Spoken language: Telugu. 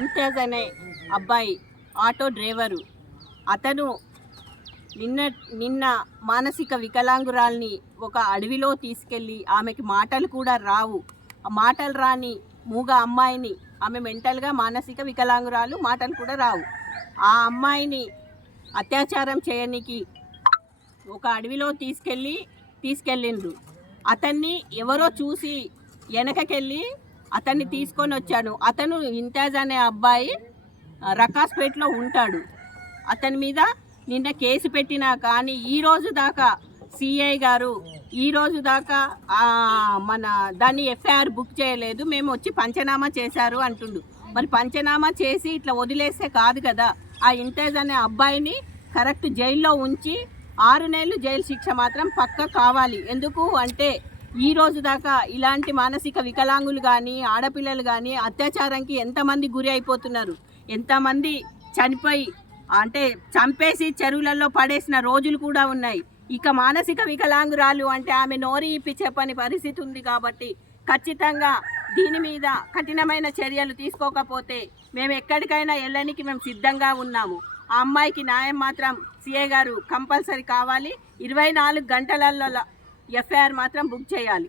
ఇంతియాజ్ అనే అబ్బాయి ఆటో డ్రైవరు. అతను నిన్న మానసిక వికలాంగురాల్ని ఒక అడవిలో తీసుకెళ్ళి, ఆమెకి మాటలు కూడా రావు, ఆ మాటలు రాని మూగ అమ్మాయిని, ఆమె మెంటల్గా మానసిక వికలాంగురాలు, మాటలు కూడా రావు, ఆ అమ్మాయిని అత్యాచారం చేయనికి ఒక అడవిలో తీసుకెళ్ళిండ్రు. అతన్ని ఎవరో చూసి వెనకకెళ్ళి అతన్ని తీసుకొని వచ్చాను. అతను ఇంతియాజ్ అనే అబ్బాయి రకాస్పేట్లో ఉంటాడు. అతని మీద నిన్న కేసు పెట్టినా కానీ ఈరోజు దాకా సిఐ గారు ఈరోజు దాకా దాన్ని ఎఫ్ఐఆర్ బుక్ చేయలేదు. మేము వచ్చి పంచనామా చేశారు అంటుండు. మరి పంచనామా చేసి ఇట్లా వదిలేస్తే కాదు కదా. ఆ ఇంతియాజ్ అనే అబ్బాయిని కరెక్ట్ జైల్లో ఉంచి 6 నెలలు జైలు శిక్ష మాత్రం పక్క కావాలి. ఎందుకు అంటే ఈరోజు దాకా ఇలాంటి మానసిక వికలాంగులు కానీ ఆడపిల్లలు కానీ అత్యాచారానికి ఎంతమంది గురి అయిపోతున్నారు, ఎంతమంది చనిపోయి అంటే చంపేసి చెరువులలో పడేసిన రోజులు కూడా ఉన్నాయి. ఇక మానసిక వికలాంగురాలు అంటే ఆమె నోరు ఇప్పి చెప్పని పరిస్థితి ఉంది. కాబట్టి ఖచ్చితంగా దీని మీద కఠినమైన చర్యలు తీసుకోకపోతే మేము ఎక్కడికైనా వెళ్ళడానికి మేము సిద్ధంగా ఉన్నాము. ఆ అమ్మాయికి న్యాయం మాత్రం సిఐ గారు కంపల్సరీ కావాలి. 24 గంటలలో ఎఫ్ఐఆర్ మాత్రం బుక్ చేయాలి.